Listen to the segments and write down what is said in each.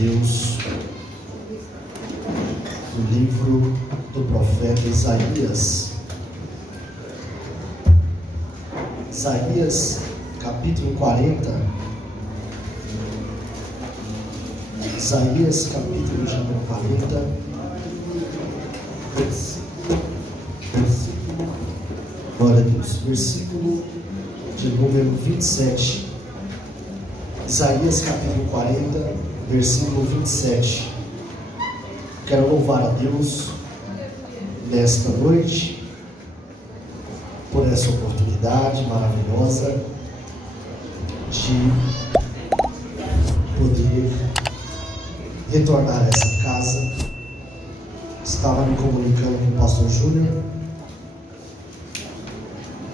Deus no livro do profeta Isaías. Isaías, capítulo 40. Isaías, capítulo de número 40. Glória a Deus. Versículo de número 27. Isaías, capítulo 40, versículo 27. Quero louvar a Deus nesta noite por essa oportunidade maravilhosa de poder retornar a essa casa. Estava me comunicando com o pastor Júnior.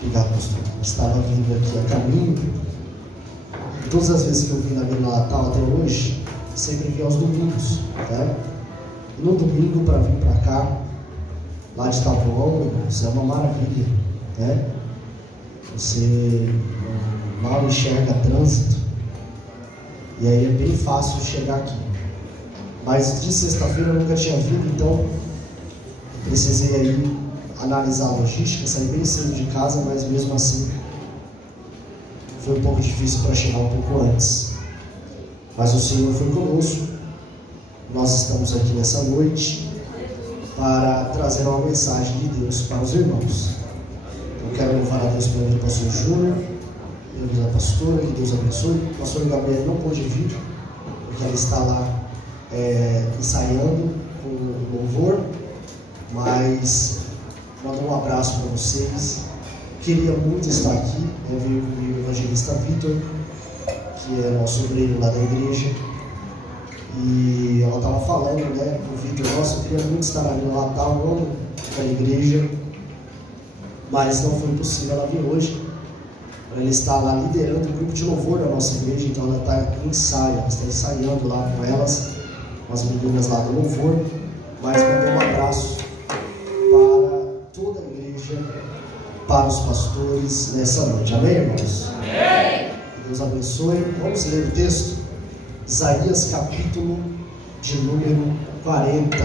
Obrigado, pastor. Estava vindo aqui a caminho. E todas as vezes que eu vim na Vila Natal até hoje, sempre vim aos domingos, tá? E no domingo, para vir para cá, lá de Taboão, isso é uma maravilha, né? Você mal enxerga trânsito, e aí é bem fácil chegar aqui. Mas de sexta-feira eu nunca tinha vindo, então precisei aí analisar a logística, saí bem cedo de casa, mas mesmo assim foi um pouco difícil para chegar um pouco antes. Mas o Senhor foi conosco. Nós estamos aqui nessa noite para trazer uma mensagem de Deus para os irmãos. Eu quero louvar a Deus pela vida do pastor Júnior, pela vida da pastora, que Deus abençoe. O pastor Gabriel não pôde vir, porque ela está lá ensaiando com louvor, mas mandou um abraço para vocês. Queria muito estar aqui, veio comigo o evangelista Vitor, que é nosso obreiro lá da igreja, e ela estava falando, né, com o Vitor: nossa, eu queria muito estar ali no Natal, amo da igreja, mas não foi possível ela vir hoje. Ela está lá liderando o grupo de louvor da nossa igreja, então ela está em ensaio, ela está ensaiando lá com elas, com as meninas lá do louvor, mas mandou um abraço para toda a igreja, para os pastores nessa noite. Amém, irmãos? Amém! Deus abençoe. Vamos ler o texto. Isaías, capítulo de número 40,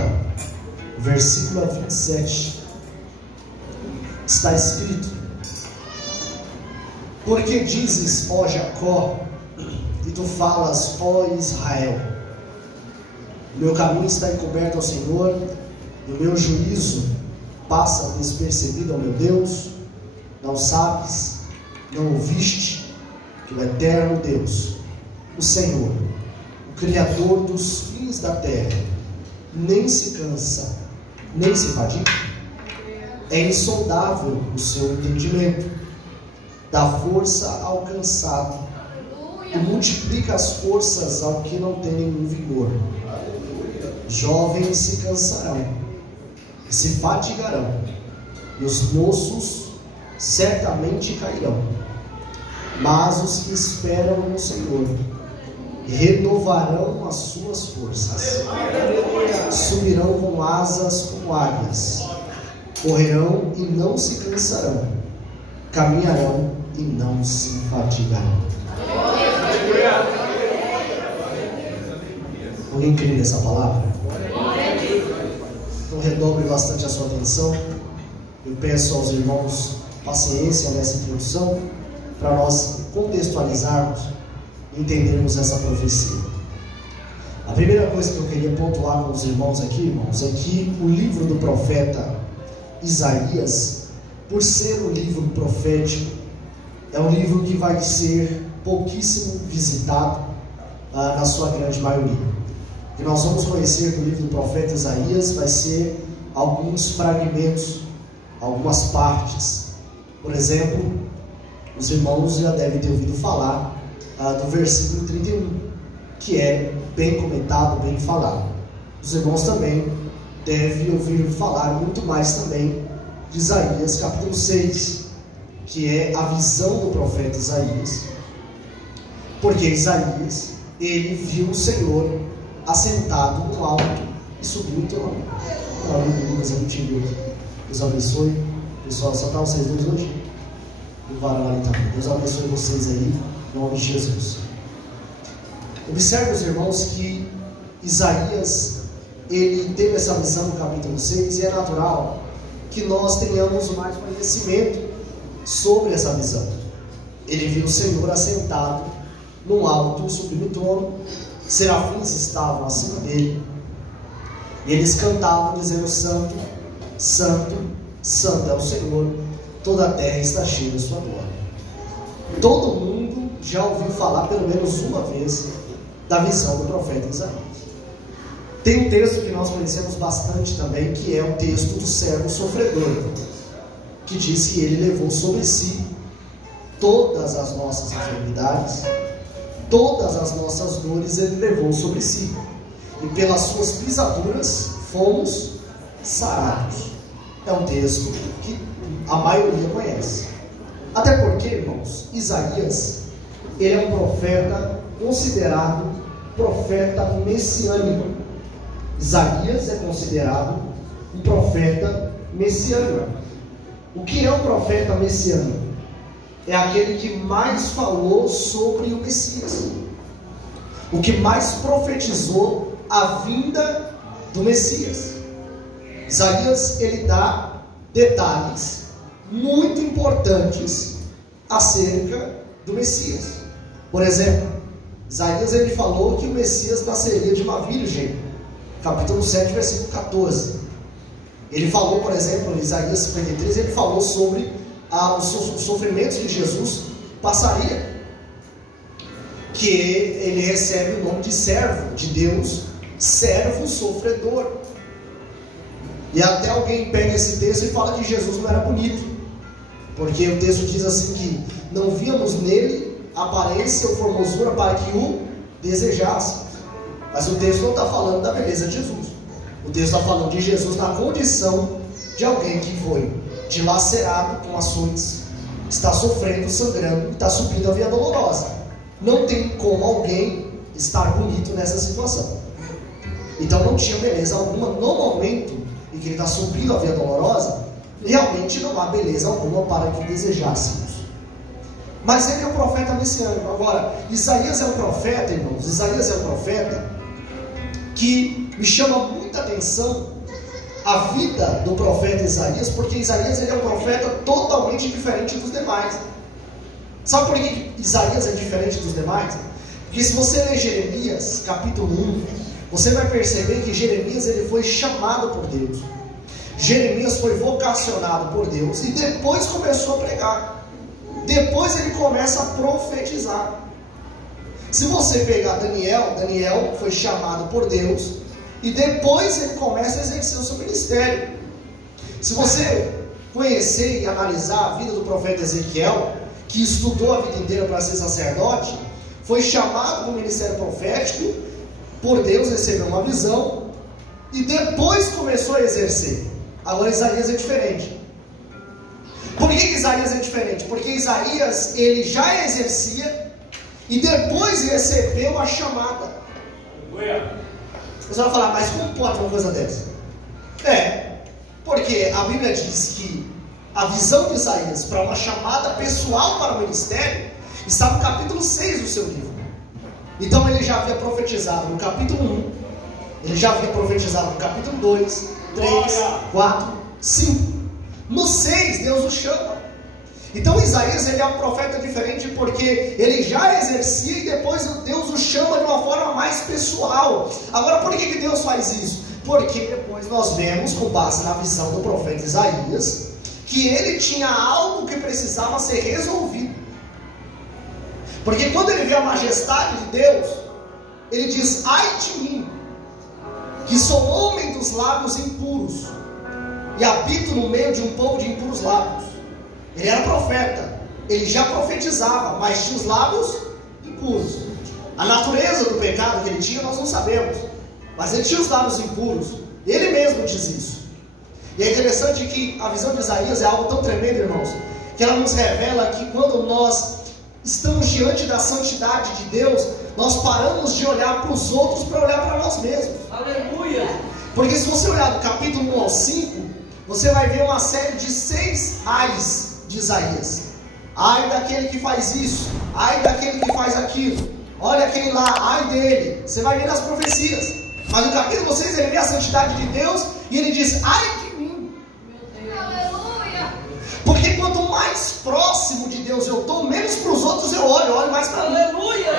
versículo 27. Está escrito: porque dizes, ó Jacó, e tu falas, ó Israel, meu caminho está encoberto ao Senhor, e o meu juízo passa despercebido ao meu Deus. Não sabes, não ouviste, que o eterno Deus, o Senhor, o Criador dos fins da terra, nem se cansa, nem se fadiga? É insondável o seu entendimento, dá força ao cansado, e multiplica as forças ao que não tem nenhum vigor. Jovens se cansarão, e se fatigarão, e os moços certamente cairão. Mas os que esperam no Senhor renovarão as suas forças, subirão com asas como águias, correrão e não se cansarão, caminharão e não se fatigarão. Alguém crê nessa palavra? Então redobre bastante a sua atenção. Eu peço aos irmãos paciência nessa introdução, para nós contextualizarmos e entendermos essa profecia. A primeira coisa que eu queria pontuar com os irmãos aqui, irmãos, é que o livro do profeta Isaías, por ser um livro profético, é um livro que vai ser pouquíssimo visitado, na sua grande maioria. O que nós vamos conhecer do livro do profeta Isaías vai ser alguns fragmentos, algumas partes. Por exemplo, os irmãos já devem ter ouvido falar do versículo 31, que é bem comentado, bem falado. Os irmãos também devem ouvir falar muito mais também de Isaías capítulo 6, que é a visão do profeta Isaías. Porque Isaías, ele viu o Senhor assentado no alto e subiu o trono. Lucas, eu te vi. Deus abençoe. Pessoal, só está vocês dois hoje? O varão ali também. Deus abençoe vocês aí, em nome de Jesus. Observe, os irmãos, que Isaías, ele teve essa visão no capítulo 6, e é natural que nós tenhamos mais conhecimento sobre essa visão. Ele viu o Senhor assentado num alto e sublime trono, serafins estavam acima dele, e eles cantavam dizendo: Santo, Santo, Santo é o Senhor, toda a terra está cheia de sua glória. Todo mundo já ouviu falar pelo menos uma vez da visão do profeta Isaías. Tem um texto que nós conhecemos bastante também, que é o texto do servo sofredor, que diz que ele levou sobre si todas as nossas enfermidades, todas as nossas dores ele levou sobre si, e pelas suas pisaduras fomos sarados. É um texto que a maioria conhece. Até porque, irmãos, Isaías, ele é um profeta considerado profeta messiânico. Isaías é considerado um profeta messiânico. O que é um profeta messiânico? É aquele que mais falou sobre o Messias, o que mais profetizou a vinda do Messias. Isaías, ele dá detalhes muito importantes acerca do Messias. Por exemplo, Isaías, ele falou que o Messias nasceria de uma virgem, capítulo 7, versículo 14. Ele falou, por exemplo, em Isaías 53, ele falou sobre os sofrimentos que Jesus passaria, que ele recebe o nome de servo de Deus, servo sofredor. E até alguém pega esse texto e fala que Jesus não era bonito, porque o texto diz assim que não víamos nele aparência ou formosura para que o desejasse. Mas o texto não está falando da beleza de Jesus. O texto está falando de Jesus na condição de alguém que foi dilacerado com açoites, está sofrendo, sangrando e está subindo a via dolorosa. Não tem como alguém estar bonito nessa situação. Então não tinha beleza alguma no momento em que ele está subindo a via dolorosa. Realmente não há beleza alguma para que desejássemos. Mas ele é um profeta messiânico. Agora, Isaías é um profeta, irmãos. Isaías é um profeta que me chama muita atenção a vida do profeta Isaías, porque Isaías, ele é um profeta totalmente diferente dos demais. Sabe por que Isaías é diferente dos demais? Porque se você ler Jeremias capítulo 1, você vai perceber que Jeremias, ele foi chamado por Deus. Jeremias foi vocacionado por Deus e depois começou a pregar. Depois ele começa a profetizar. Se você pegar Daniel foi chamado por Deus e depois ele começa a exercer o seu ministério. Se você conhecer e analisar a vida do profeta Ezequiel, que estudou a vida inteira para ser sacerdote, foi chamado para o ministério profético por Deus, recebeu uma visão e depois começou a exercer. Agora Isaías é diferente. Por que Isaías é diferente? Porque Isaías, ele já exercia e depois recebeu a chamada. Você vai falar, mas como pode uma coisa dessa? Porque a Bíblia diz que a visão de Isaías para uma chamada pessoal para o ministério está no capítulo 6 do seu livro. Então ele já havia profetizado no capítulo 1, ele já havia profetizado no capítulo 2, 3, 4, 5. No 6, Deus o chama. Então Isaías, ele é um profeta diferente porque ele já exercia e depois Deus o chama de uma forma mais pessoal. Agora, por que Deus faz isso? Porque depois nós vemos, com base na visão do profeta Isaías, que ele tinha algo que precisava ser resolvido. Porque quando ele vê a majestade de Deus, ele diz: ai de mim, que sou homem dos lábios impuros e habito no meio de um povo de impuros lábios. Ele era profeta, ele já profetizava, mas tinha os lábios impuros. A natureza do pecado que ele tinha nós não sabemos, mas ele tinha os lábios impuros. Ele mesmo diz isso. E é interessante que a visão de Isaías é algo tão tremendo, irmãos, que ela nos revela que quando nós estamos diante da santidade de Deus, nós paramos de olhar para os outros para olhar para nós mesmos. Aleluia! Porque se você olhar do capítulo 1 ao 5, você vai ver uma série de 6 ais de Isaías. Ai daquele que faz isso, ai daquele que faz aquilo. olha aquele lá, ai dele. Você vai ver nas profecias. Mas no capítulo 6 ele vê a santidade de Deus e ele diz, ai de mim. Aleluia. Porque quanto mais próximo de Deus eu estou, menos para os outros eu olho mais para mim. Aleluia.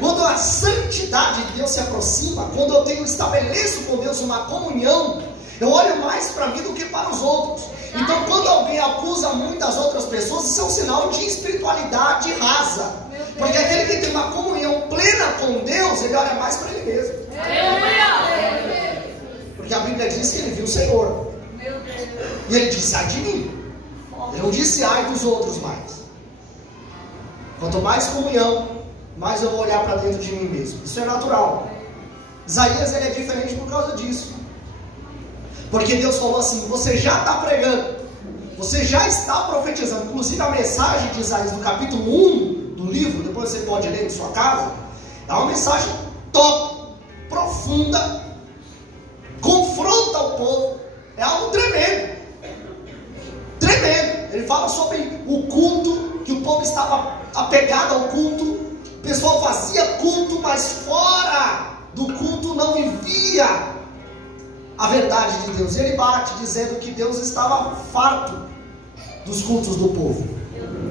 Quando a santidade de Deus se aproxima, quando eu estabeleço com Deus uma comunhão, eu olho mais para mim do que para os outros. Então quando alguém acusa muitas outras pessoas, isso é um sinal de espiritualidade rasa. Porque aquele que tem uma comunhão plena com Deus, ele olha mais para ele mesmo. Porque a Bíblia diz que ele viu o Senhor. E ele disse, ai de mim. Ele não disse ai dos outros mais. Quanto mais comunhão, mais eu vou olhar para dentro de mim mesmo. Isso é natural. Isaías ele é diferente por causa disso. Porque Deus falou assim, você já está pregando, você já está profetizando. Inclusive a mensagem de Isaías no capítulo 1 do livro, depois você pode ler em sua casa, é uma mensagem top, profunda, confronta o povo, é algo tremendo. Tremendo. Ele fala sobre o culto, que o povo estava apegado ao culto, o pessoal fazia culto, mas fora do culto não vivia a verdade de Deus. E ele bate dizendo que Deus estava farto dos cultos do povo,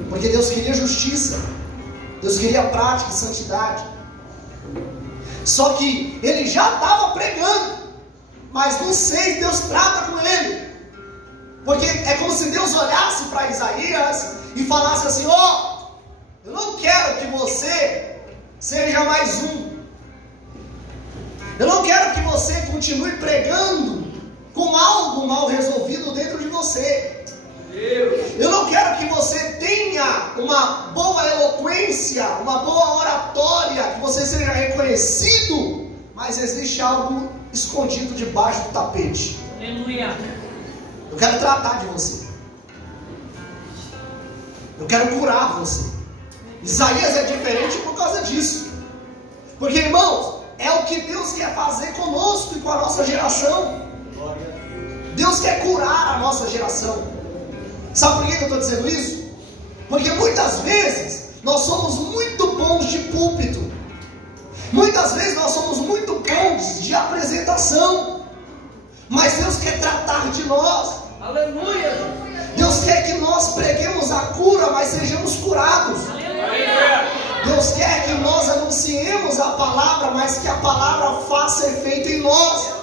porque Deus queria justiça, Deus queria prática e santidade. Só que ele já estava pregando, mas no 6 Deus trata com ele, porque é como se Deus olhasse para Isaías e falasse assim, eu não quero que você seja mais um. Eu não quero que você continue pregando com algo mal resolvido dentro de você. Eu não quero que você tenha uma boa eloquência, uma boa oratória, que você seja reconhecido, mas existe algo escondido debaixo do tapete. Aleluia. Eu quero tratar de você. Eu quero curar você. Isaías é diferente por causa disso. Porque, irmãos, é o que Deus quer fazer conosco e com a nossa geração. Deus quer curar a nossa geração. Sabe por que eu estou dizendo isso? Porque muitas vezes nós somos muito bons de púlpito. Muitas vezes nós somos muito bons de apresentação. Mas Deus quer tratar de nós. Aleluia! Deus quer que nós preguemos a cura, mas sejamos curados. Aleluia! Deus quer que nós anunciemos a palavra, mas que a palavra faça efeito em nós.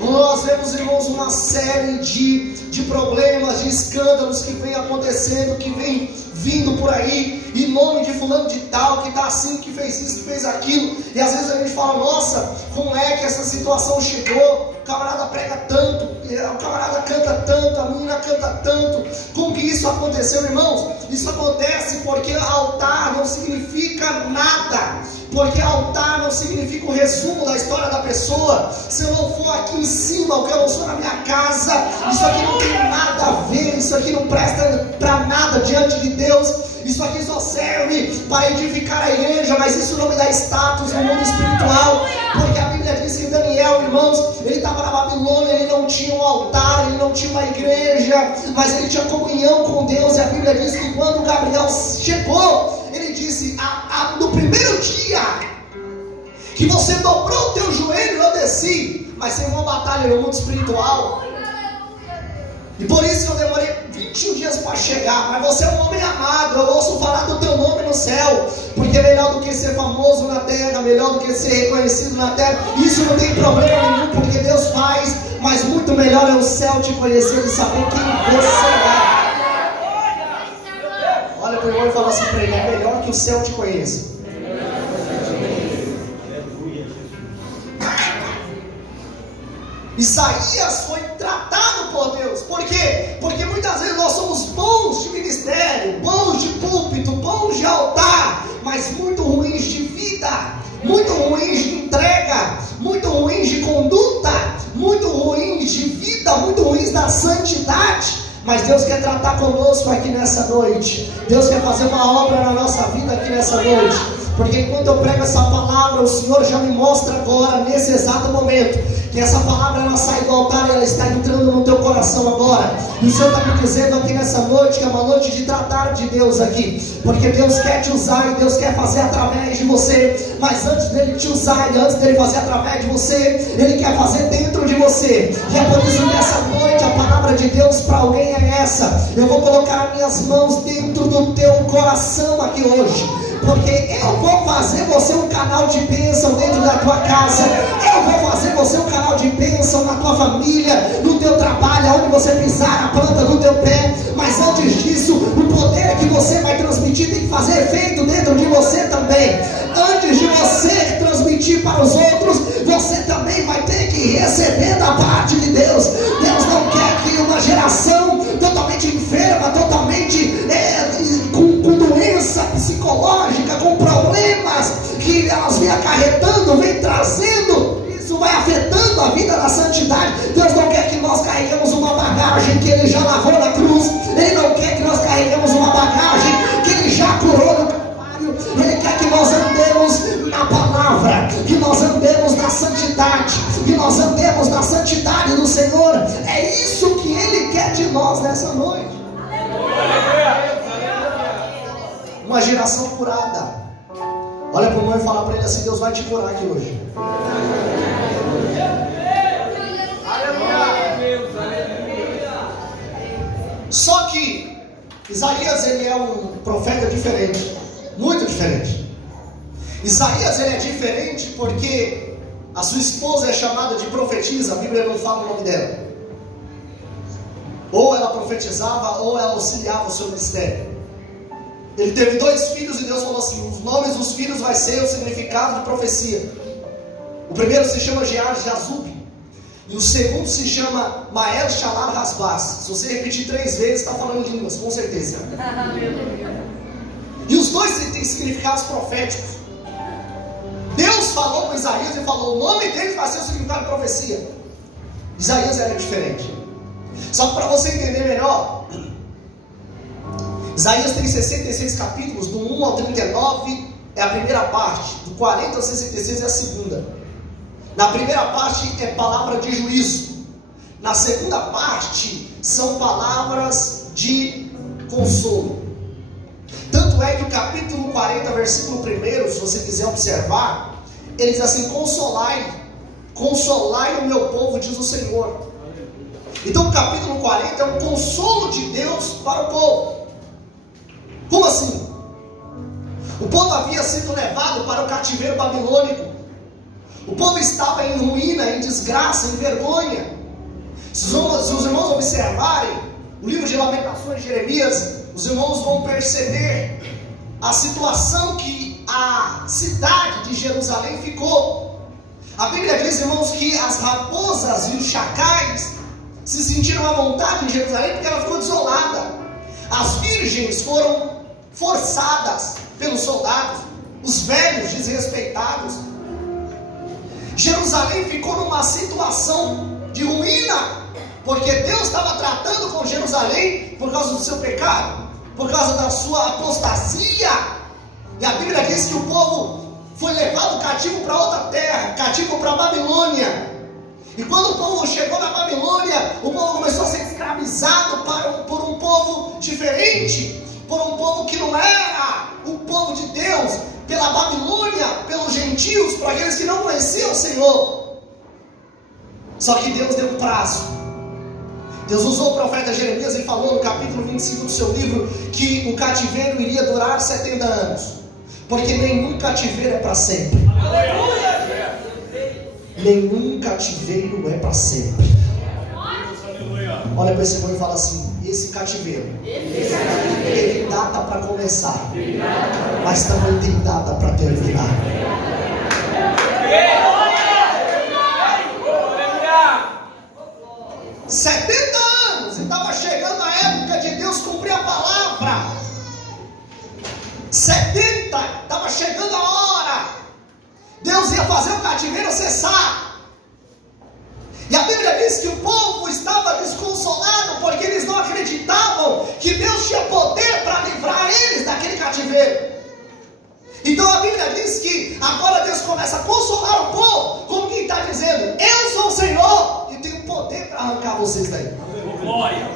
Nós vemos, irmãos, uma série de problemas, de escândalos que vem acontecendo, que vem vindo por aí, em nome de fulano de tal, que está assim, que fez isso, que fez aquilo. E às vezes a gente fala, nossa, como é que essa situação chegou? O camarada prega tanto, o camarada canta tanto, a menina canta tanto. Como que isso aconteceu, irmãos? Isso acontece porque altar não significa nada. Porque altar não significa o resumo da história da pessoa. Se eu não for aqui em cima, o que eu não sou na minha casa, isso aqui não tem nada a ver, isso aqui não presta para nada diante de Deus. Isso aqui só serve para edificar a igreja, mas isso não me dá status no mundo espiritual. Porque a Bíblia diz que Daniel, irmãos, ele estava na Babilônia, ele não tinha um altar, ele não tinha uma igreja, mas ele tinha comunhão com Deus. E a Bíblia diz que quando Gabriel chegou, ele disse, no primeiro dia que você dobrou o teu joelho, eu desci. Mas tem uma batalha no mundo espiritual. E por isso que eu demorei 21 dias para chegar. Mas você é um homem amado, eu ouço falar do teu nome no céu. Porque é melhor do que ser famoso na terra, melhor do que ser reconhecido na terra. Isso não tem problema nenhum, porque Deus faz. Mas muito melhor é o céu te conhecer e saber quem você é. Olha para o irmão e fala assim para ele, é melhor que o céu te conheça. Isaías foi tratado por Deus. Por quê? Porque muitas vezes nós somos bons de ministério, bons de púlpito, bons de altar, mas muito ruins de vida, muito ruins de entrega, muito ruins de conduta, muito ruins de vida, muito ruins da santidade. Mas Deus quer tratar conosco aqui nessa noite. Deus quer fazer uma obra na nossa vida aqui nessa noite. Porque enquanto eu prego essa palavra, o Senhor já me mostra agora, nesse exato momento, que essa palavra ela sai do altar e ela está entrando no teu coração agora. E o Senhor está me dizendo aqui nessa noite que é uma noite de tratar de Deus aqui, porque Deus quer te usar e Deus quer fazer através de você. Mas antes dele te usar e antes dele fazer através de você, Ele quer fazer dentro de você. E é por isso que nessa noite a palavra de Deus para alguém é essa: eu vou colocar minhas mãos dentro do teu coração aqui hoje, porque eu vou fazer você um canal de bênção dentro da tua casa. Eu vou fazer você um canal de bênção na tua família, no teu trabalho, onde você pisar a planta do teu pé. Mas antes disso, o poder que você vai transmitir tem que fazer efeito dentro de você também. Antes de você transmitir para os outros, você também vai ter que receber da parte de Deus. Deus não quer que uma geração totalmente enferma, totalmente com doença psicológica, com problemas que elas vêm acarretando, vêm trazendo, isso vai afetando a vida da santidade. Deus não quer que nós carreguemos uma bagagem que Ele já lavou na cruz. Ele não quer que nós carreguemos uma bagagem que Ele já curou no Calvário. Ele quer que nós andemos na palavra, que nós andemos na santidade, que nós andemos na santidade do Senhor. É isso que Ele quer de nós nessa noite. Uma geração curada. Olha para o irmão e fala para ele assim: Deus vai te curar aqui hoje. Só que Isaías, ele é um profeta diferente, muito diferente. Isaías, ele é diferente porque a sua esposa é chamada de profetisa. A Bíblia não fala o nome dela. Ou ela profetizava ou ela auxiliava o seu ministério. Ele teve 2 filhos e Deus falou assim: os nomes dos filhos vai ser o significado de profecia. O primeiro se chama Jazub e o segundo se chama Mael Shalar Hasbaz. Se você repetir 3 vezes, está falando línguas, com certeza. E os dois têm significados proféticos. Deus falou com Isaías e falou: o nome deles vai ser o significado de profecia. Isaías era diferente. Só que para você entender melhor, Isaías tem 66 capítulos, do 1 ao 39 é a primeira parte, do 40 ao 66 é a segunda. Na primeira parte é palavra de juízo, na segunda parte são palavras de consolo. Tanto é que o capítulo 40, versículo 1, se você quiser observar, ele diz assim: consolai o meu povo, diz o Senhor. Então o capítulo 40 é um consolo de Deus para o povo. Como assim? O povo havia sido levado para o cativeiro babilônico. O povo estava em ruína, em desgraça, em vergonha. Se os irmãos observarem o livro de Lamentações de Jeremias, os irmãos vão perceber a situação que a cidade de Jerusalém ficou. A Bíblia diz, irmãos, que as raposas e os chacais se sentiram à vontade em Jerusalém porque ela ficou desolada. As virgens foram forçadas pelos soldados, os velhos desrespeitados. Jerusalém ficou numa situação de ruína, porque Deus estava tratando com Jerusalém por causa do seu pecado, por causa da sua apostasia. E a Bíblia diz que o povo foi levado cativo para outra terra, cativo para a Babilônia. E quando o povo chegou na Babilônia, o povo começou a ser escravizado por um povo diferente, por um povo que não era o povo de Deus, pela Babilônia, pelos gentios, por aqueles que não conheciam o Senhor. Só que Deus deu um prazo. Deus usou o profeta Jeremias e falou no capítulo 25 do seu livro que o cativeiro iria durar 70 anos, porque nenhum cativeiro é para sempre. Nenhum cativeiro é para sempre. Olha para esse irmão e fala assim: esse cativeiro tem data para começar, mas também tem data para terminar. 70 anos, e estava chegando a época de Deus cumprir a palavra. 70, estava chegando a hora. Deus ia fazer o cativeiro cessar. E a Bíblia diz que o povo estava desconsolado porque eles não acreditavam que Deus tinha poder para livrar eles daquele cativeiro. Então a Bíblia diz que agora Deus começa a consolar o povo, como quem está dizendo: eu sou o Senhor e tenho poder para arrancar vocês daí. Glória.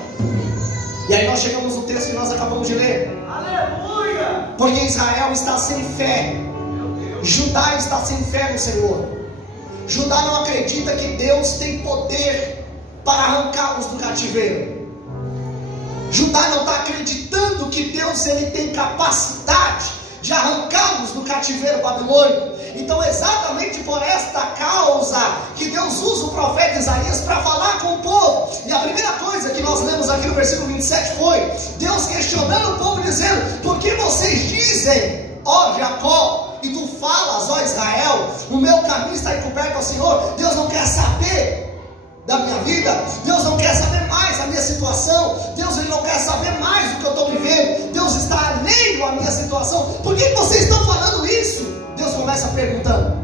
E aí nós chegamos no texto que nós acabamos de ler. Aleluia. Porque Israel está sem fé, Judá está sem fé no Senhor. Judá não acredita que Deus tem poder para arrancá-los do cativeiro. Judá não está acreditando que Deus ele tem capacidade de arrancá-los do cativeiro babilônico. Então exatamente por esta causa que Deus usa o profeta Isaías para falar com o povo. E a primeira coisa que nós lemos aqui no versículo 27 foi Deus questionando o povo, dizendo: por que vocês dizem, ó Jacó, e tu falas, ó Israel, o meu caminho está encoberto ao Senhor? Deus não quer saber da minha vida, Deus não quer saber mais da minha situação, Deus ele não quer saber mais do que eu estou vivendo, Deus está alheio à minha situação. Por que vocês estão falando isso? Deus começa perguntando.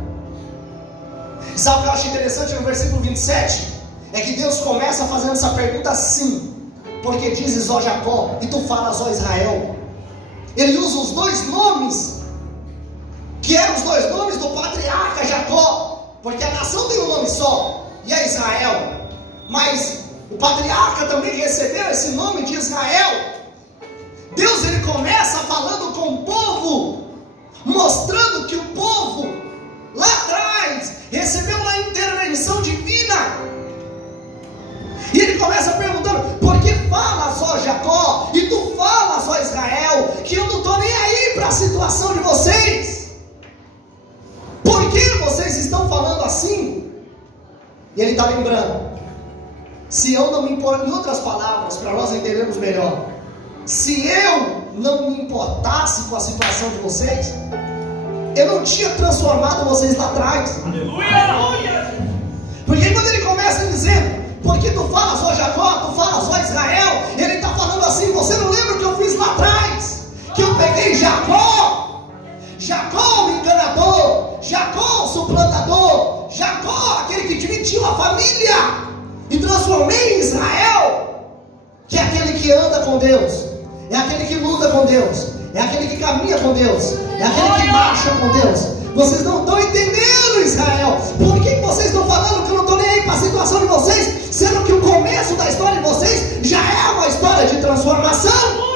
E sabe o que eu acho interessante no versículo 27? É que Deus começa fazendo essa pergunta assim: porque dizes, ó Jacó, e tu falas, ó Israel. Ele usa os dois nomes, que eram os dois nomes do patriarca Jacó, porque a nação tem um nome só, e é Israel. Mas o patriarca também recebeu esse nome de Israel. Deus ele começa falando com o povo, mostrando que o povo lá atrás recebeu uma intervenção divina. E ele começa perguntando: por que falas, ó Jacó, e tu falas, ó Israel, que eu não estou nem aí para a situação de vocês? Por que vocês estão falando assim? E ele está lembrando: se eu não me importo, em outras palavras, para nós entendermos melhor, se eu não me importasse com a situação de vocês, eu não tinha transformado vocês lá atrás. Aleluia! Porque quando ele começa dizendo: porque tu falas, ó Jacó, tu falas, ó Israel, ele está falando assim: você não lembra o que eu fiz lá atrás? Que eu peguei Jacó, o enganador, Jacó, o suplantador, Jacó, aquele que dividiu a família, e transformei em Israel, que é aquele que anda com Deus, é aquele que luta com Deus, é aquele que caminha com Deus, é aquele que marcha com Deus. Vocês não estão entendendo, Israel. Por que vocês estão falando que eu não estou nem aí para a situação de vocês, sendo que o começo da história de vocês já é uma história de transformação?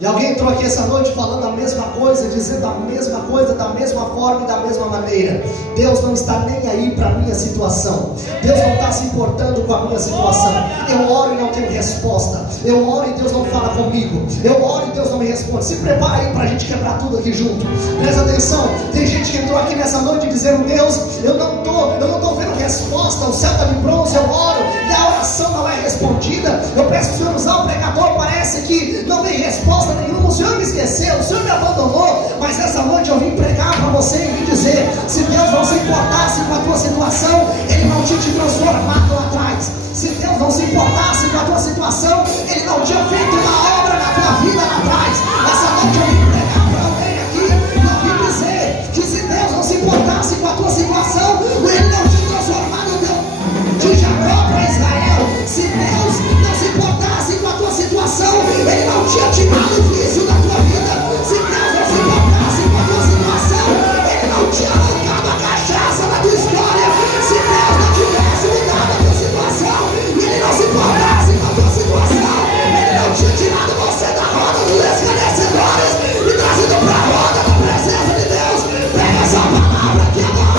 E alguém entrou aqui essa noite falando a mesma coisa, dizendo a mesma coisa, da mesma forma e da mesma maneira. Deus não está nem aí para a minha situação. Deus não está se importando com a minha situação. Eu oro e não tenho resposta. Eu oro e Deus não fala comigo. Eu oro e Deus não me responde. Se prepara aí para a gente quebrar tudo aqui junto. Presta atenção. Tem gente que entrou aqui nessa noite dizendo: Deus, eu não estou vendo resposta. O céu está de bronze. Eu oro e a oração não é respondida. Eu peço que o Senhor usar o pregador. Parece que não vem resposta nenhuma. O Senhor me esqueceu, o Senhor me abandonou. Mas essa noite eu vim pregar para você e vim dizer: se Deus não se importasse com a tua situação, Ele não tinha te transformado lá atrás. Se Deus não se importasse com a tua situação, Ele não tinha feito uma obra na tua vida lá atrás. Essa noite eu vim pregar para alguém aqui, eu vim dizer que se Deus não se importasse com a tua situação, Ele não tinha transformado de Jacó para Israel. Se Deus não se importasse com a tua situação, Ele não tinha tirado o vício da tua vida. Se Deus não se importasse com a tua situação, Ele não tinha arrancado a cachaça da tua história. Se Deus não tivesse mudado a tua situação, Ele não se importasse com a tua situação, Ele não tinha tirado você da roda dos escarnecedores e trazido para a roda da presença de Deus. Pega essa palavra aqui agora.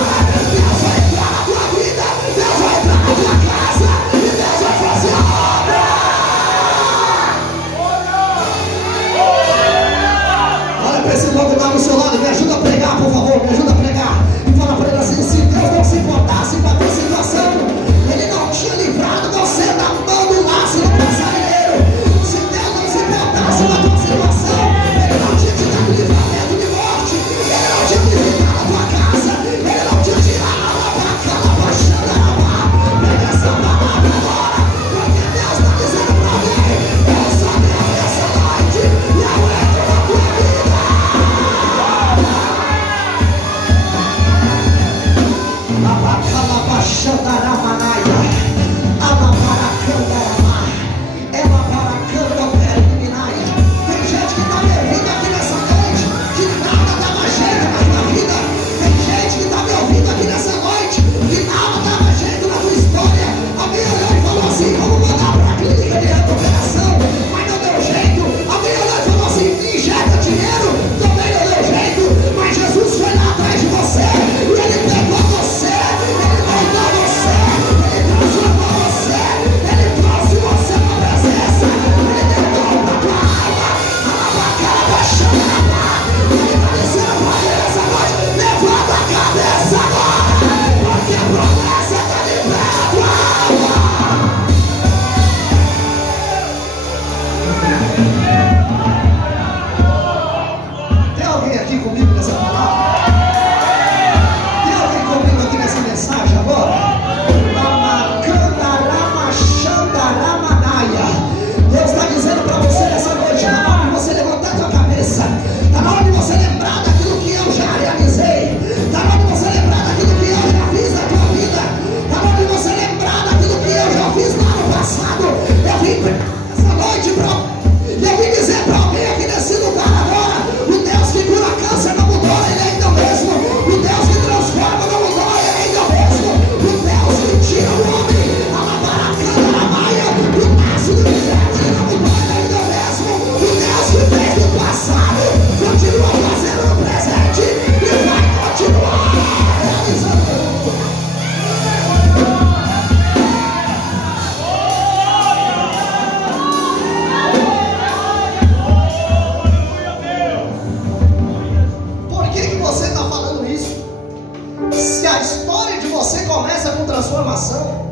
Se a história de você começa com transformação,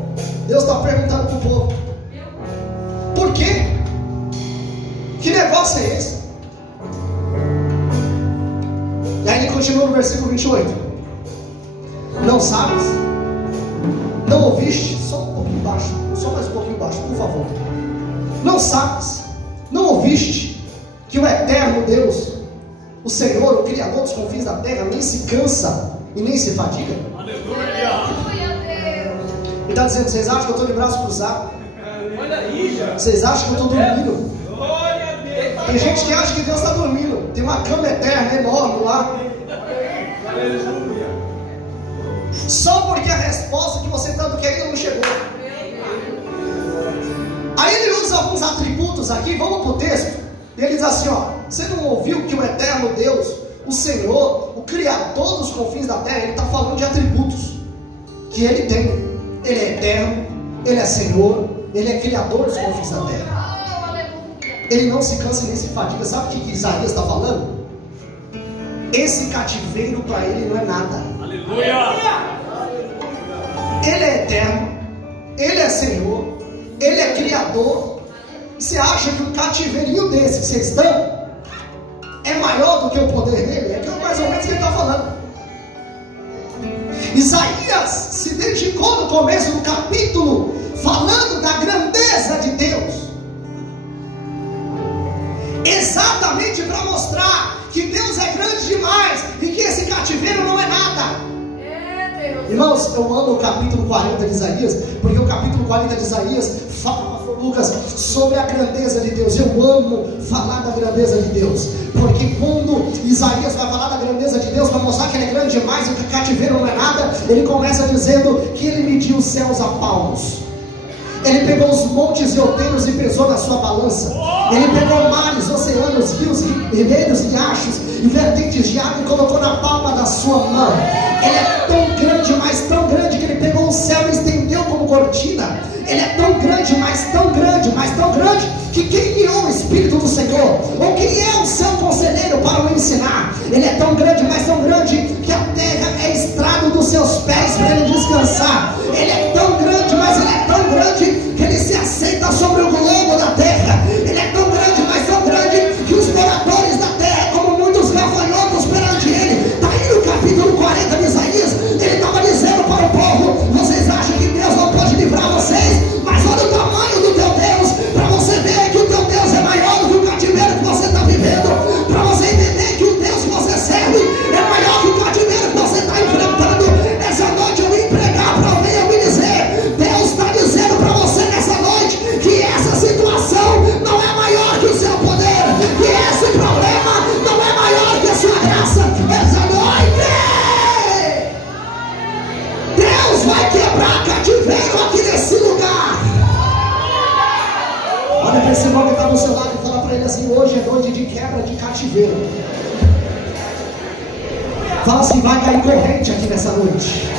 Deus está perguntando para o povo: por quê? Que negócio é esse? E aí ele continua no versículo 28. Não sabes? Não ouviste? Só um pouquinho baixo, só mais um pouquinho baixo, por favor. Não sabes? Não ouviste que o eterno Deus, o Senhor, o Criador dos confins da terra, nem se cansa e nem se fadiga? Aleluia. Ele está dizendo: vocês acham que eu estou de braço cruzado? Olha aí, já. Vocês acham que eu estou dormindo? Glória a Deus. Tem gente que acha que Deus está dormindo. Tem uma cama eterna enorme lá. Aleluia. Só porque a resposta que você tanto quer ainda não chegou. Aí ele usa alguns atributos aqui. Vamos para o texto. Ele diz assim: ó, você não ouviu que o eterno Deus, o Senhor, o Criador dos confins da terra, ele está falando de atributos que ele tem. Ele é eterno, ele é Senhor, ele é Criador dos confins da terra. Ele não se cansa nem se fadiga. Sabe o que Isaías está falando? Esse cativeiro para ele não é nada. Aleluia. Ele é eterno, ele é Senhor, ele é Criador. Você acha que um cativeirinho desse que vocês estão é maior do que o poder dele? É que é mais ou menos o que ele está falando. Isaías se dedicou no começo do capítulo falando da grandeza de Deus, exatamente para mostrar que Deus é grande demais e que esse cativeiro não é nada. Irmãos, eu amo o capítulo 40 de Isaías, porque o capítulo 40 de Isaías fala, Lucas, sobre a grandeza de Deus. Eu amo falar da grandeza de Deus, porque quando Isaías vai falar da grandeza de Deus, para mostrar que ele é grande demais e que o cativeiro não é nada, ele começa dizendo que ele mediu os céus a palmos. Ele pegou os montes e outeiros e pesou na sua balança. Ele pegou mares, oceanos, rios, ribeiros, riachos e vertentes de água e colocou na palma da sua mão. Ele é tão grande, mas tão grande, que ele pegou o céu e estendeu como cortina. Ele é tão grande, mas tão grande, mas tão grande, que quem guiou o Espírito do Senhor, ou quem é o seu conselheiro para o ensinar? Ele é tão grande, mas tão grande, que a terra é estrado dos seus pés para ele descansar. Ele é tão grande, mas ele é tão grande, que ele se assenta sobre o globo da terra. Ele é tão grande, mas tão grande, que os moradores da terra, como muitos gafanhotos perante ele. Está aí no capítulo 40 de Isaías. Ele estava dizendo para o povo: vocês acham que Deus não pode livrar vocês? Mas olha o tamanho do teu Deus, para você ver que o teu Deus é maior do que o cativeiro que você está vivendo, para você entender que o Deus que você serve é maior que o cativeiro que você está enfrentando. Essa noite eu vim pregar para alguém, eu vim dizer: Deus está dizendo para você nessa noite que essa situação não é maior que o seu poder, que esse problema não é maior que a sua graça. Essa noite Deus vai quebrar cativeiro aqui nesse lugar. Olha para esse irmão que está do seu lado e fala para ele assim: hoje é noite de quebra de cativeiro. Fala assim: vai cair corrente aqui nessa noite.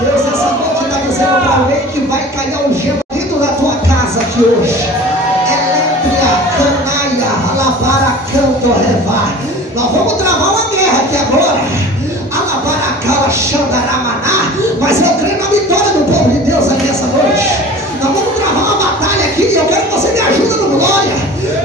Deus essa noite está dizendo para alguém que vai cair algema dentro da tua casa aqui hoje. Eletria, canaia, alabara, canto, revar. Nós vamos travar uma guerra aqui agora. Alabara, cala, xandaramaná. Mas eu creio na vitória do povo de Deus aqui essa noite. Nós vamos travar uma batalha aqui e eu quero que você me ajude no glória.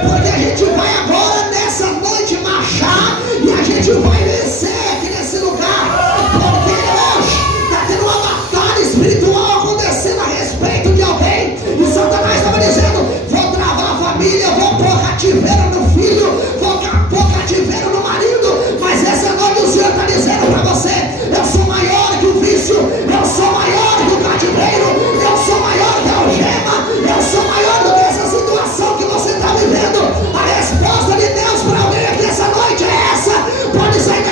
Porque a gente vai agora nessa noite marchar e a gente vai vencer aqui nesse lugar. Porque hoje está tendo uma batalha espiritual acontecendo a respeito de alguém. E Satanás estava dizendo: vou travar a família, vou pôr cativeiro no filho, vou pôr cativeiro no marido. Mas essa noite o Senhor está dizendo para você: eu sou maior que o vício, eu sou maior que o cativeiro, eu sou maior que a algema, eu sou maior do que essa situação que você está vivendo. A resposta de Deus para alguém aqui essa noite é essa: pode sair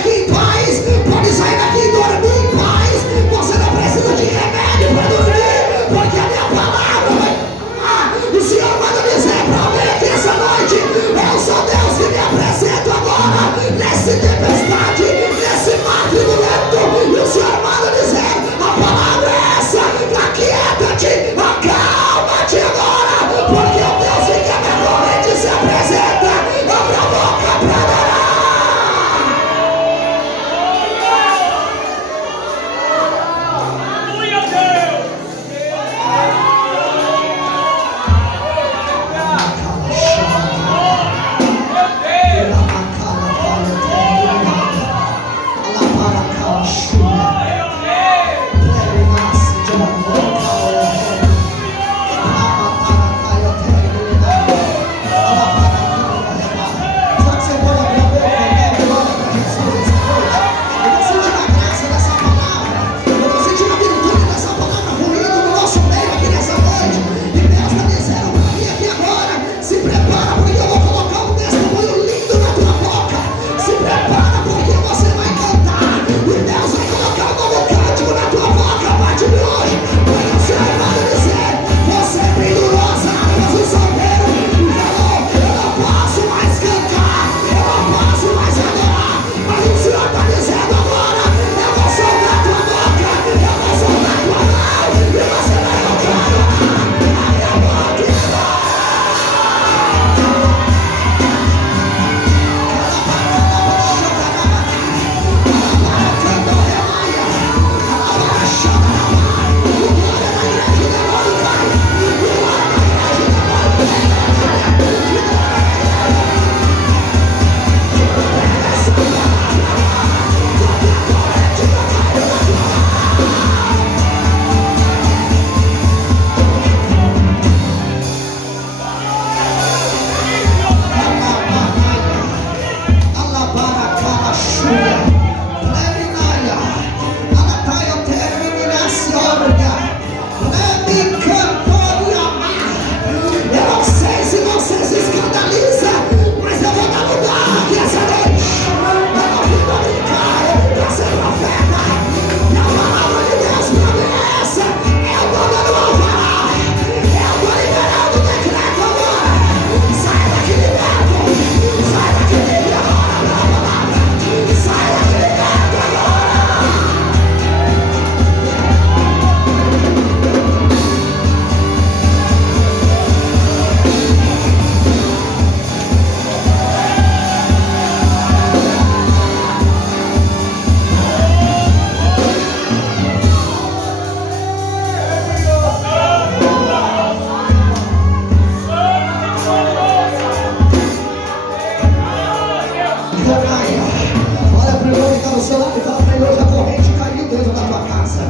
do seu lado e fala para ele: hoje a corrente caiu dentro da tua casa.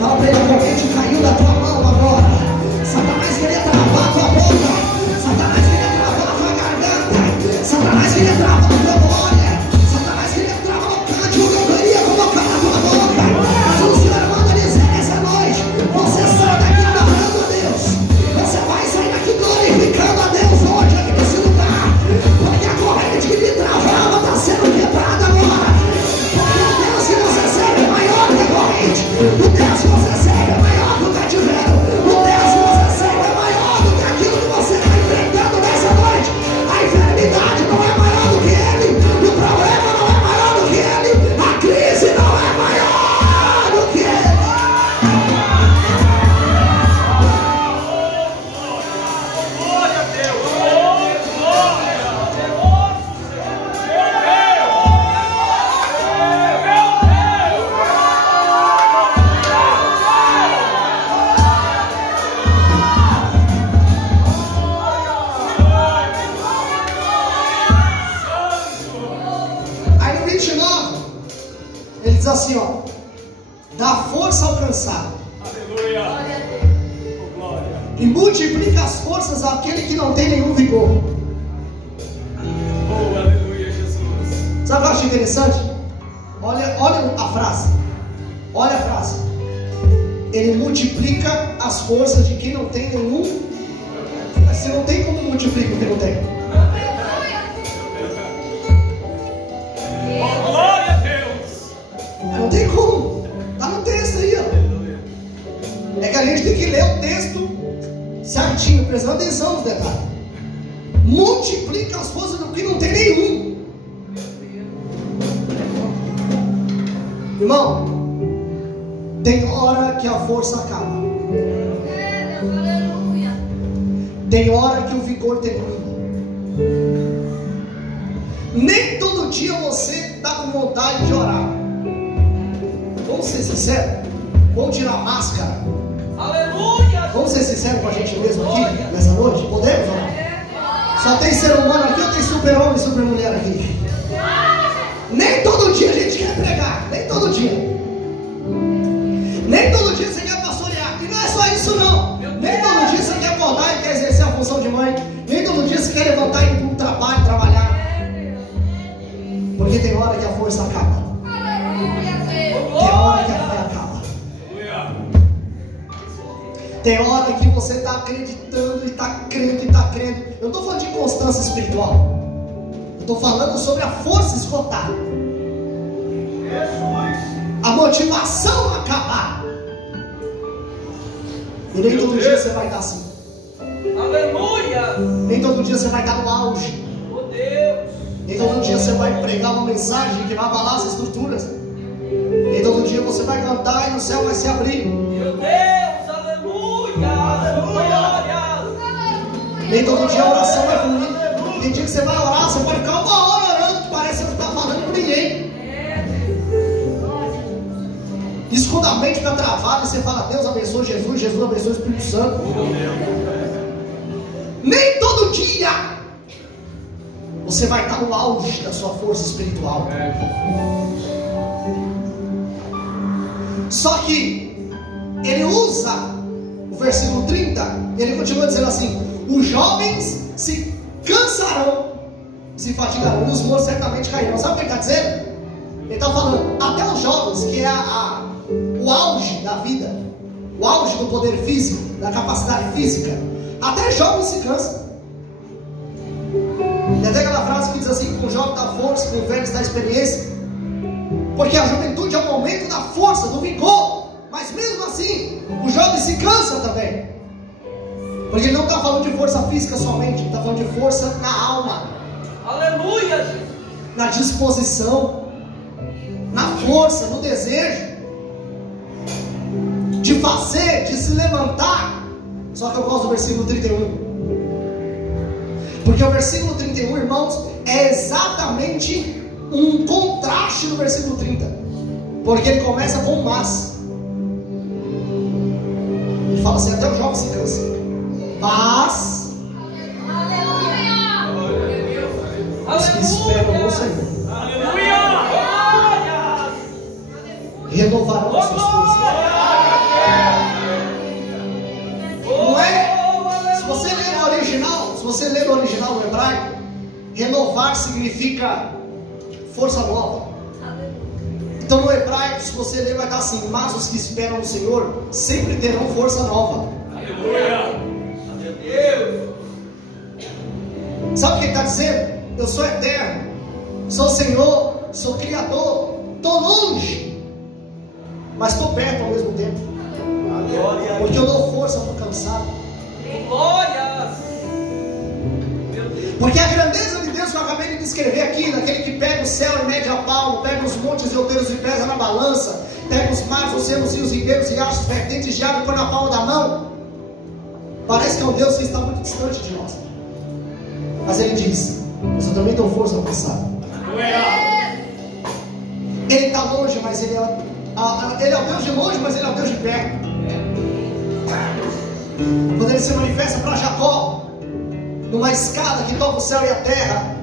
Fala para ele: a corrente caiu da tua mão agora. Satanás queria travar a tua boca. Satanás queria travar a tua garganta. Satanás queria travar a tua glória. Satanás queria travar o cântico que eu queria colocar na tua boca. Mas o Senhor manda dizer nessa noite: você sai daqui adorando a Deus. Você vai sair daqui glorificando a Deus hoje aqui nesse lugar. Porque a corrente que te travava está sendo quebrada agora. Porque o Deus que você serve é maior que a corrente. O Deus que você serve é maior do que cativeiro. O Deus que você serve é maior do que aquilo que você está enfrentando nessa noite. A enfermidade não é maior do que ele. O problema não é maior do que ele. A crise não é maior do que ele. Glória a Deus. Aí no 29, ele diz assim, ó: dá força ao cansado Aleluia. Oh, glória. e multiplica as forças àquele que não tem nenhum vigor. Oh, aleluia, Jesus. Sabe o que eu acho interessante? Olha a frase. Olha a frase. Ele multiplica as forças de quem não tem nenhum. Mas você não tem como multiplicar o que não tem. Oh, glória a Deus. Não tem como. Está no texto aí, ó. É que a gente tem que ler o texto certinho, prestando atenção nos detalhes. Multiplica as forças do que não tem nenhum. Irmão, tem hora que a força acaba. Tem hora que o vigor termina. Nem todo dia você está com vontade de orar. Vamos ser sinceros? Vamos tirar a máscara. Aleluia. Vamos ser sinceros com a gente mesmo aqui nessa noite? Podemos orar? Só tem ser humano aqui ou tem super-homem e super-mulher aqui? Nem todo dia a gente quer pregar. Nem todo dia. Nem todo dia você quer pastorear. E não é só isso não. Nem todo dia você quer acordar e quer exercer a função de mãe. Nem todo dia você quer levantar e ir para um trabalho, trabalhar. Porque tem hora que a força acaba. Tem hora que a fé acaba. Aleluia. Tem hora que você está acreditando e está crendo e está crendo. Eu não estou falando de constância espiritual. Eu estou falando sobre a força esgotada. A motivação acabar. E nem todo dia você vai estar assim. Aleluia. Nem todo dia você vai estar no auge. Oh, Deus. Nem todo dia você vai pregar uma mensagem que vai abalar as estruturas. Nem todo dia você vai cantar e o céu vai se abrir. Meu Deus. Aleluia. Aleluia. Nem todo dia a oração vai fluir. Tem dia que você vai orar, você pode ficar 1 hora orando, que parece que você não está falando com ninguém. Isso quando a mente fica travada e você fala: Deus abençoe Jesus, Jesus abençoe o Espírito Santo. Nem todo dia você vai estar no auge da sua força espiritual. Só que ele usa o versículo 30, ele continua dizendo assim: os jovens se cansarão, se fatigarão, e os moços certamente cairão. Sabe o que ele está dizendo? Ele está falando, até os jovens, que é o auge da vida, o auge do poder físico, da capacidade física, até jovens se cansam. E até aquela frase que diz assim: com o jovem dá força, com o velho dá experiência. Porque a juventude é o momento da força, do vigor. Mas mesmo assim, o jovem se cansa também. Porque ele não está falando de força física somente, ele está falando de força na alma. Aleluia, Jesus. Na disposição, na força, no desejo de fazer, de se levantar. Só que eu gosto do versículo 31, porque o versículo 31, irmãos, é exatamente um contraste do versículo 30, porque ele começa com mas. Ele fala assim: até o jovem se cansa, mas os que esperam no Senhor. Aleluia. renovarão as suas forças. Não é? Se você ler no original no hebraico, renovar significa força nova. Então no hebraico, se você ler, vai estar assim: mas os que esperam no Senhor sempre terão força nova. Aleluia! Deus! Sabe o que ele está dizendo? Eu sou eterno, sou Senhor, sou Criador, estou longe, mas estou perto ao mesmo tempo, porque eu dou força para o cansado. Glórias! Porque a grandeza de Deus que eu acabei de descrever aqui, daquele que pega o céu e mede a palmo, pega os montes e outeiros e pesa na balança, pega os mares, oceanos, rios, ribeiros e achos vertentes de água e põe na palma da mão, parece que é um Deus que está muito distante de nós. Mas ele diz: mas eu também dou força ao cansado. Ele está longe, mas ele é o Deus de longe, mas ele é o Deus de perto. Quando ele se manifesta para Jacó numa escada que toca o céu e a terra,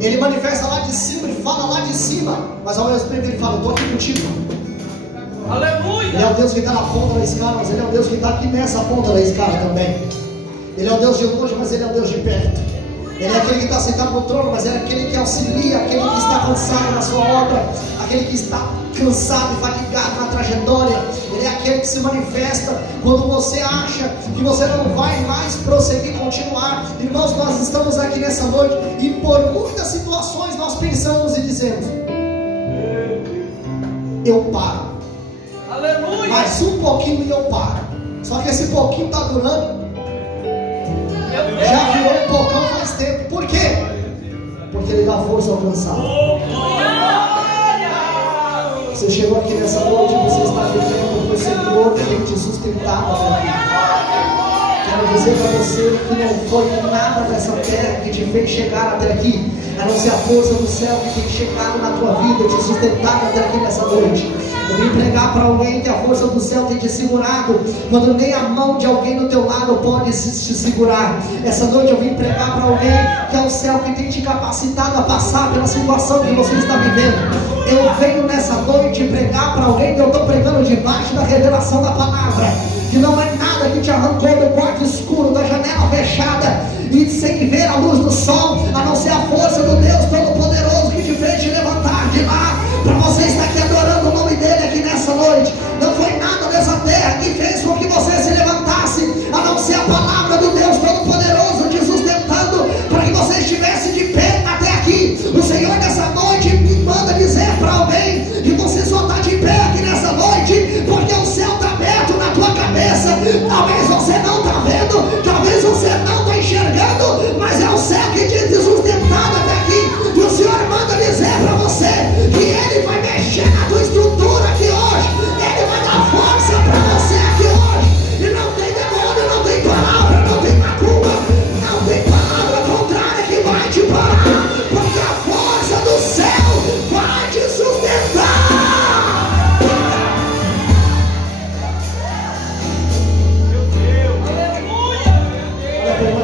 ele manifesta lá de cima, ele fala lá de cima, mas ao mesmo tempo ele fala: estou aqui contigo. Aleluia! Ele é o Deus que está na ponta da escada, mas ele é o Deus que está aqui nessa ponta da escada também. Ele é o Deus de longe, mas ele é o Deus de perto. Ele é aquele que está sentado no trono, mas ele é aquele que auxilia, aquele que está cansado na sua obra, aquele que está cansado e fatigado na trajetória. Ele é aquele que se manifesta quando você acha que você não vai mais prosseguir, continuar. Irmãos, nós estamos aqui nessa noite e por muitas situações nós pensamos e dizemos: eu paro. Aleluia! Mais um pouquinho e eu paro. Só que esse pouquinho está durando. Já virou um pocão faz tempo. Por quê? Porque ele dá força ao cansado. Você chegou aqui nessa noite e você está vivendo porque o Senhor tem te sustentado até aqui. Quero dizer para você que não foi nada dessa terra que te fez chegar até aqui, a não ser a força do céu que tem chegado na tua vida, te sustentado até aqui nessa noite. Eu vim pregar para alguém que a força do céu tem te segurado, quando nem a mão de alguém do teu lado pode te segurar. Essa noite eu vim pregar para alguém que é o céu que tem te capacitado a passar pela situação que você está vivendo. Eu venho nessa noite pregar para alguém que eu estou pregando debaixo da revelação da palavra, que não é nada que te arrancou do quarto escuro, da janela fechada e sem ver a luz do sol, a não ser a força do Deus Todo-Poderoso que te fez te levantar de lá, para você estar aqui adorando o nome dele aqui nessa noite. Não foi nada dessa terra que fez com que você se levantasse, a não ser a palavra do Deus Todo-Poderoso te sustentando para que você estivesse de pé até aqui. O Senhor nessa noite me manda dizer para alguém que você só está de pé aqui nessa noite porque o céu está aberto na tua cabeça. Talvez você não está vendo, talvez você não está enxergando, mas é o céu que te sustentado até aqui. E o Senhor manda dizer para você que Ele vai mexer na tua estrutura aqui hoje. Ele vai dar força para você aqui hoje. E não tem demônio, não tem palavra, não tem macumba, não tem palavra contrária que vai te parar, porque a força do céu vai te sustentar.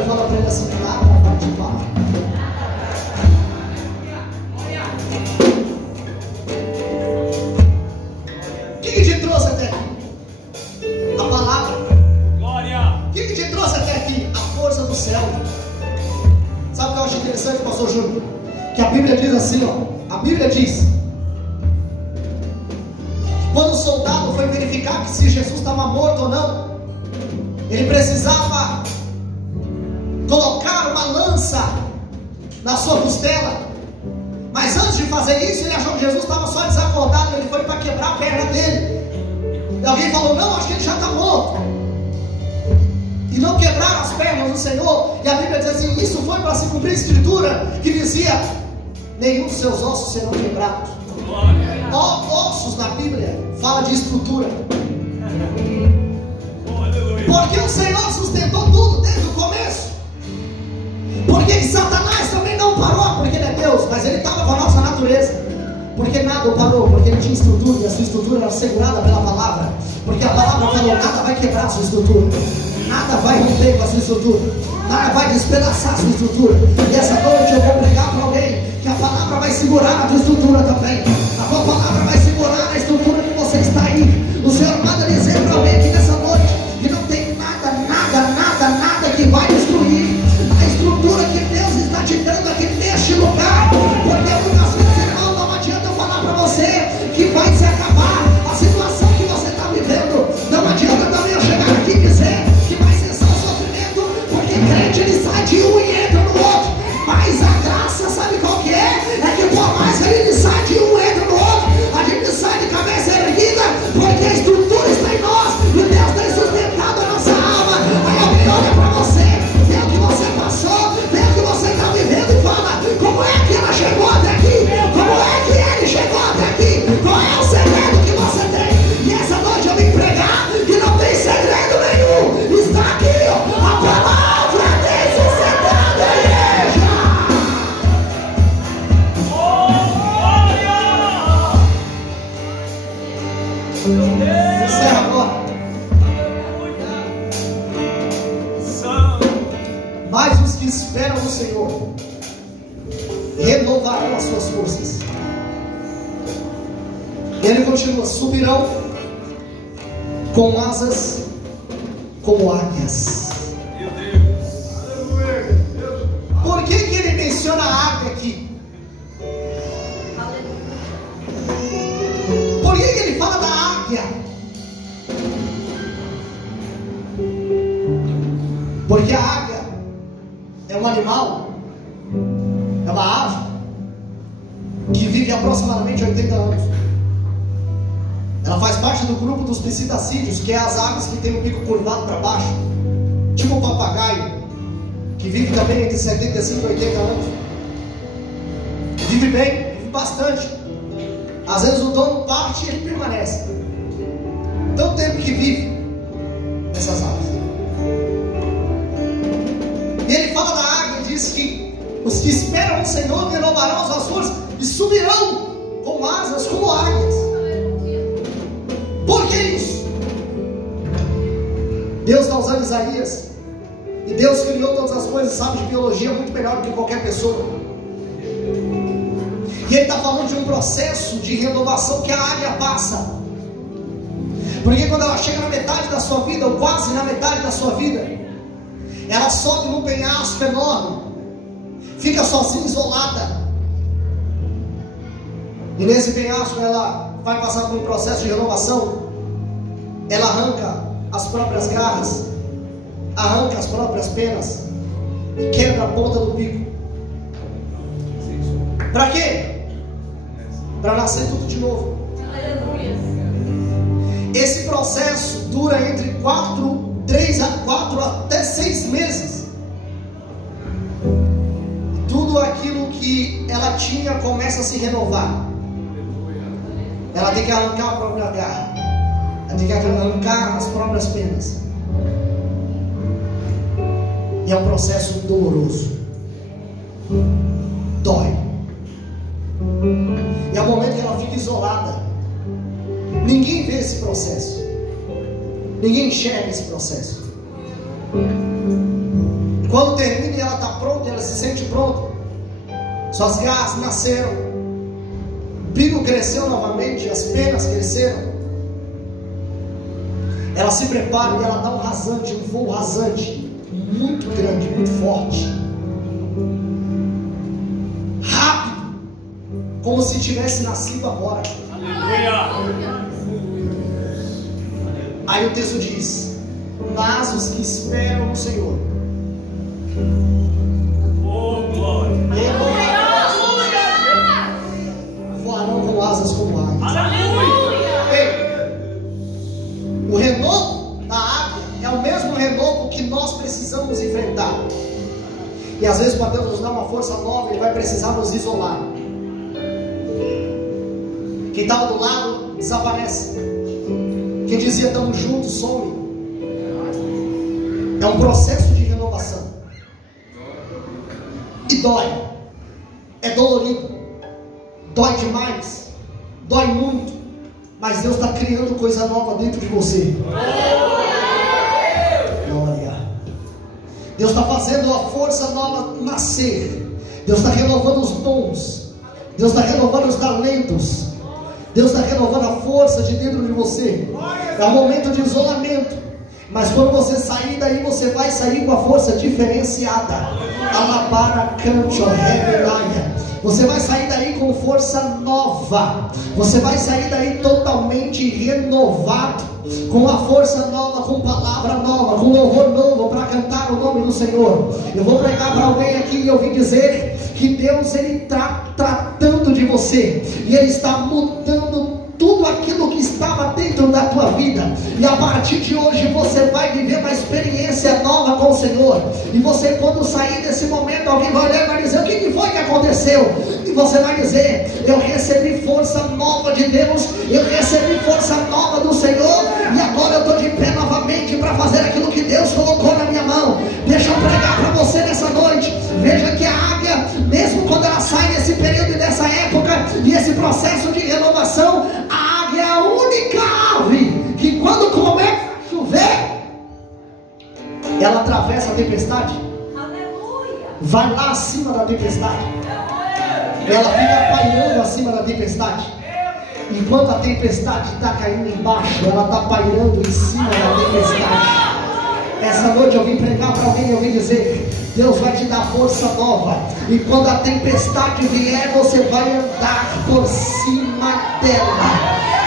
Fala para ele assim: nada vai te parar. O que te trouxe até aqui? A palavra. O que te trouxe até aqui? A força do céu. Sabe o que eu acho interessante, pastor Júnior? Que a Bíblia diz assim, ó. A Bíblia diz: quando o soldado foi verificar que se Jesus estava morto ou não, ele precisava colocar uma lança na sua costela, mas antes de fazer isso, ele achou que Jesus estava só desacordado. Ele foi para quebrar a perna dele. E alguém falou: não, acho que ele já está morto. E não quebraram as pernas do Senhor. E a Bíblia diz assim: isso foi para se cumprir a escritura que dizia: nenhum dos seus ossos serão quebrados. Ossos na Bíblia fala de estrutura, porque o Senhor sustentou tudo desde o começo. Porque Satanás também não parou, porque ele é Deus, mas ele estava com a nossa natureza. Porque nada o parou, porque ele tinha estrutura, e a sua estrutura era segurada pela palavra. Porque a palavra falou: nada vai quebrar a sua estrutura, nada vai romper com a sua estrutura, nada vai despedaçar a sua estrutura. E essa noite eu vou pregar para alguém que a palavra vai segurar a tua estrutura também. A tua palavra vai segurar esperam no Senhor renovarão as suas forças. Ele continua: subirão com asas como águias. Por que ele menciona a águia aqui? Por que ele fala da águia? Porque a águia é um animal, é uma ave que vive aproximadamente 80 anos. Ela faz parte do grupo dos psidacídeos, que é as aves que têm o bico curvado para baixo, tipo o papagaio, que vive também entre 75 e 80 anos. Vive bem, vive bastante. Às vezes o dono parte e ele permanece. Tanto tempo que vive essas aves. E ele fala da águia e diz que os que esperam no Senhor renovarão suas forças e subirão com asas como águias. Por que isso? Deus está usando Isaías, e Deus criou todas as coisas, sabe de biologia muito melhor do que qualquer pessoa. E ele está falando de um processo de renovação que a águia passa. Porque quando ela chega na metade da sua vida, ou quase na metade da sua vida, ela sobe num penhasco enorme, fica sozinha, isolada. E nesse penhasco ela vai passar por um processo de renovação. Ela arranca as próprias garras, arranca as próprias penas e quebra a ponta do bico. Para quê? Para nascer tudo de novo. Esse processo dura entre 3 a 4 até 6 meses. Tudo aquilo que ela tinha começa a se renovar. Ela tem que arrancar a própria garra, ela tem que arrancar as próprias penas. E é um processo doloroso. Dói. E é o momento que ela fica isolada. Ninguém vê esse processo. Ninguém enxerga esse processo. E quando termina e ela está pronta, ela se sente pronta. Suas garras nasceram, o bico cresceu novamente, as penas cresceram. Ela se prepara e ela dá um rasante, um voo rasante, muito grande, muito forte, rápido, como se tivesse nascido agora. Aleluia. Aí o texto diz: mas os que esperam no Senhor, Oh, glória. voarão com asas como águias. Aleluia. Ei, o renovo da águia é o mesmo renovo que nós precisamos enfrentar. E às vezes, para Deus nos dar uma força nova, Ele vai precisar nos isolar. Quem estava do lado desaparece. Quem dizia estamos juntos some. É um processo de renovação. E dói. É dolorido. Dói demais. Dói muito. Mas Deus está criando coisa nova dentro de você. Glória. Deus está fazendo a força nova nascer. Deus está renovando os dons. Deus está renovando os talentos. Deus está renovando a força de dentro de você. É um momento de isolamento, mas quando você sair daí, você vai sair com a força diferenciada. Alabara, canto, rebelaia. Você vai sair daí com força nova. Você vai sair daí totalmente renovado, com a força nova, com palavra nova, com louvor novo, para cantar o nome do Senhor. Eu vou pregar para alguém aqui e eu vim dizer que Deus, Ele está tratando de você, e Ele está mudando tudo aquilo que estava dentro da tua vida. E a partir de hoje você vai viver uma experiência nova com o Senhor. E você, quando sair desse momento, alguém vai olhar e vai dizer: o que foi que aconteceu? E você vai dizer: eu recebi força nova de Deus, eu recebi força nova do Senhor, e agora eu estou de pé novamente para fazer aquilo que Deus colocou na minha mão. Deixa eu pregar para você nessa noite. Veja que a águia, mesmo quando ela sai desse período e dessa época, e esse processo de renovação, a águia é a única ave que, quando começa a chover, ela atravessa a tempestade. Aleluia. vai lá acima da tempestade. Ela fica pairando acima da tempestade. Enquanto a tempestade está caindo embaixo, ela está pairando em cima da tempestade. Essa noite eu vim pregar para alguém, eu vim dizer: Deus vai te dar força nova. E quando a tempestade vier, você vai andar por cima dela.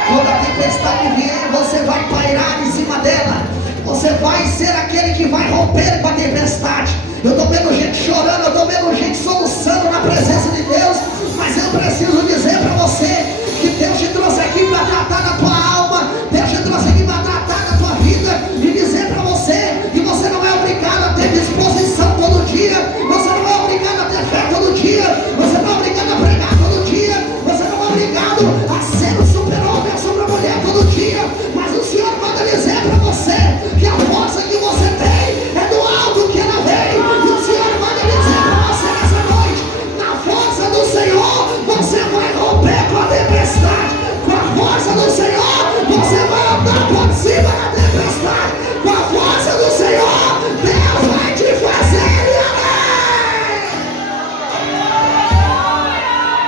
Quando a tempestade vier, você vai pairar em cima dela. Você vai ser aquele que vai romper com a tempestade. Eu estou vendo gente chorando, eu estou vendo gente soluçando na presença de Deus. Mas eu preciso dizer para você que Deus te trouxe aqui para tratar da tua alma. Deus te trouxe aqui para tratar da tua vida. E dizer para você que você não é obrigado a ter disposição todo dia. Você não é obrigado a ter fé todo dia. Você não é obrigado a pregar todo dia. Você não é obrigado a ser o super-homem, a super-mulher todo dia. Mas o Senhor manda dizer para você que a força que você tem é do alto que ela vem. E o Senhor manda dizer para você nessa noite: na força do Senhor você vai romper com a tempestade. Com a força do Senhor você vai andar por cima da tempestade. Com a força do Senhor Deus vai te fazer.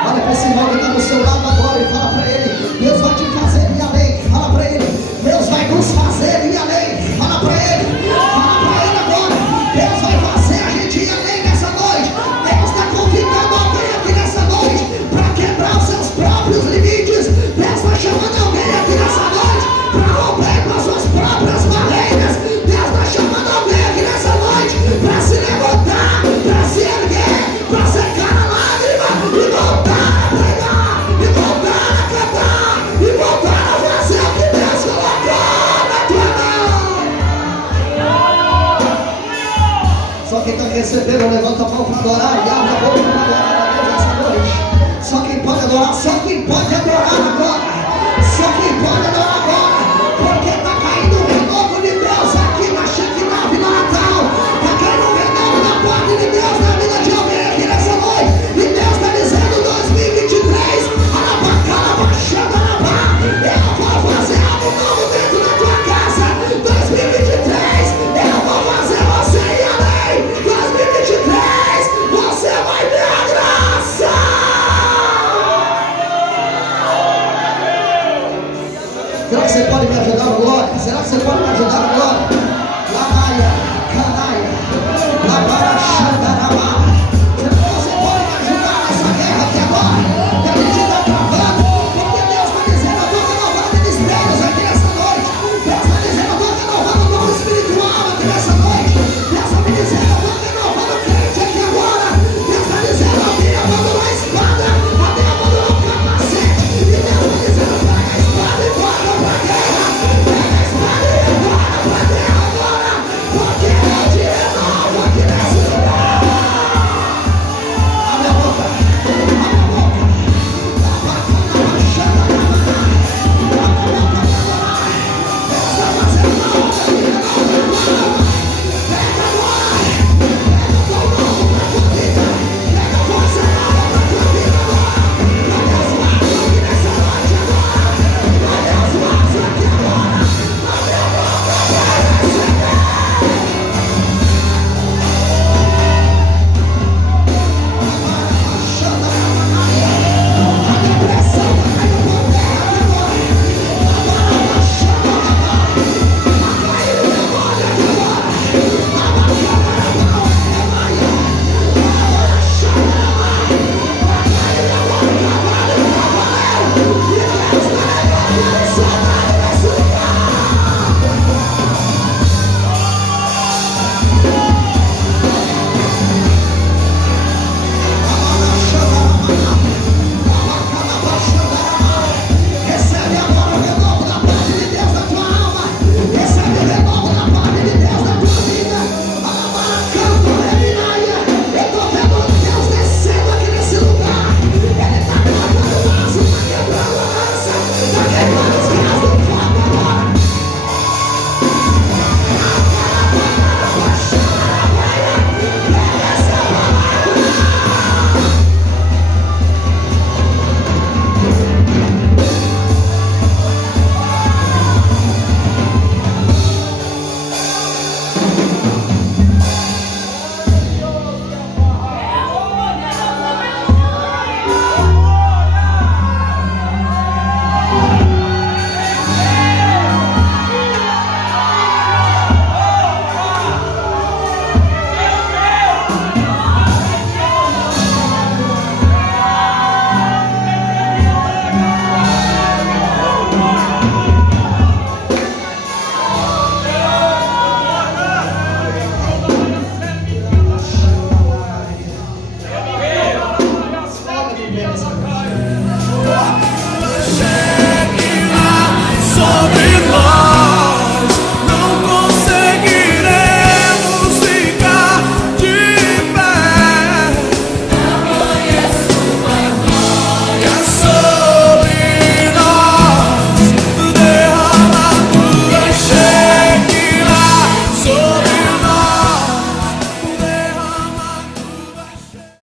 Olha para esse irmão que está do seu lado agora e fala para ele: Deus vai te fazer e amém. Fala para ele: Deus vai nos fazer e amém. Fala para ele. Fala para ele agora: Deus vai fazer a gente ir além nessa noite. Deus está convidando alguém aqui nessa noite para quebrar os seus próprios limites. Deus está chamando alguém aqui nessa noite para romper com as suas próprias barreiras. Deus está chamando alguém aqui nessa noite para se levantar, para se erguer, para secar a lágrima e voltar a pregar, e voltar a cantar, e voltar a fazer o que Deus colocou na tua mão. Só quem está recebendo, levanta a mão para adorar e abre a boca para adorar a Deus essa noite. Só quem pode adorar, só quem pode adorar agora. Só quem pode adorar agora. Porque está caindo o renovo de Deus aqui na Shekinah Vila Natal. Está caindo o renovo da parte de Deus na vida de alguém aqui nessa noite. E Deus está dizendo: 2023, eu vou fazer algo novo dentro da tua casa. 2023, eu vou fazer você ir além. 2023, você vai ver a graça. Será que você pode me ajudar, glória? Será que você pode